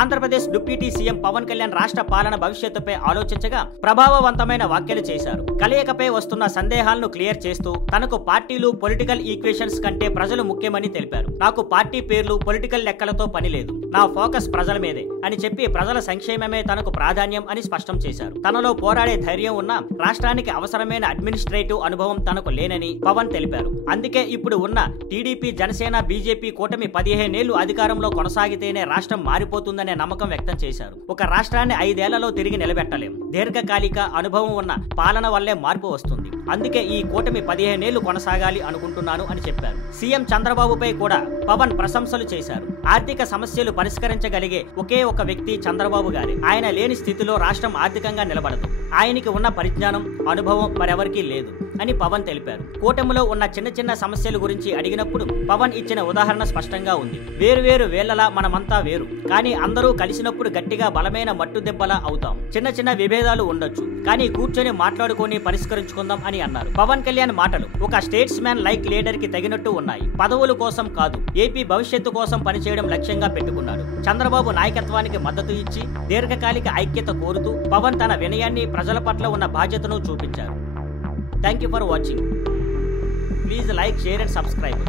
Andhra Pradesh deputy CM Pawan Kalyan రాష్ట్ర పాలన భవిష్యత్తుపై ఆలోచించగా ప్రభావవంతమైన వ్యాఖ్యలు చేశారు. కలయికపై వస్తున్న సందేహాలను క్లియర్ చేస్తూ తనకు పార్టీలు, పొలిటికల్ ఈక్వేషన్స్ కంటే ప్రజలు ముఖ్యమని తెలిపారు. నాకు పార్టీ పేర్లు, పొలిటికల్ లెక్కలతో పని లేదు. నా ఫోకస్ ప్రజల మీదే అని చెప్పి ప్రజల సంక్షేమమే తనకు ప్రాధాన్యం అని స్పష్టం చేశారు. తనలో పోరాడే ధైర్యం ఉన్న రాష్ట్రానికి అవసరమైన అడ్మినిస్ట్రేటివ్ అనుభవం తనకు లేనని పవన్ తెలిపారు. అందుకే ఇప్పుడు ఉన్న టీడీపీ, జనసేన, బీజేపీ కూటమి 15 ఏళ్లు అధికారంలో కొనసాగితేనే రాష్ట్రం మారిపోతుందనే నమ్మకం వ్యక్తం చేశారు. ఒక రాష్ట్రాన్ని 5 ఏళ్లలో తిరిగి నిలబెట్టలేం. దీర్ఘకాలిక అనుభవం ఉన్న పాలన వల్లే మార్పు వస్తుంది. అందుకే ఈ కూటమి 15 ఏళ్లు కొనసాగాలి అనుకుంటున్నాను అని చెప్పారు. సీఎం చంద్రబాబుపై కూడా పవన్ ప్రశంసలు చేశారు. ఆర్థిక సమస్యలు పరిష్కరించగలిగే ఒకే ఒక వ్యక్తి చంద్రబాబు గారే. ఆయన లేని స్థితిలో రాష్ట్రం ఆర్థికంగా నిలబడదు. ఆయనకి ఉన్న పరిజ్ఞానం, అనుభవం మరెవరికీ లేదు అని పవన్ తెలిపారు. కూటమిలో ఉన్న చిన్న చిన్న సమస్యల గురించి అడిగినప్పుడు పవన్ ఇచ్చిన ఉదాహరణ స్పష్టంగా ఉంది. వేరు వేళ్లలా మనమంతా వేరు, కానీ అందరూ కలిసినప్పుడు గట్టిగా బలమైన మట్టు దెబ్బలా అవుతాం. చిన్న చిన్న విభేదాలు ఉండొచ్చు, కానీ కూర్చొని మాట్లాడుకొని పరిష్కరించుకుందాం అని అన్నారు. పవన్ కళ్యాణ్ మాటలు ఒక స్టేట్స్ మ్యాన్ లైక్ లీడర్ కి తగినట్టు ఉన్నాయి. పదవుల కోసం కాదు, ఏపీ భవిష్యత్తు కోసం పనిచేయడం లక్ష్యంగా పెట్టుకున్నాడు. చంద్రబాబు నాయకత్వానికి మద్దతు ఇచ్చి దీర్ఘకాలిక ఐక్యత కోరుతూ పవన్ తన వినయాన్ని, ప్రజల పట్ల ఉన్న బాధ్యతను చూపించారు. Thank you for watching. Please like, share and subscribe.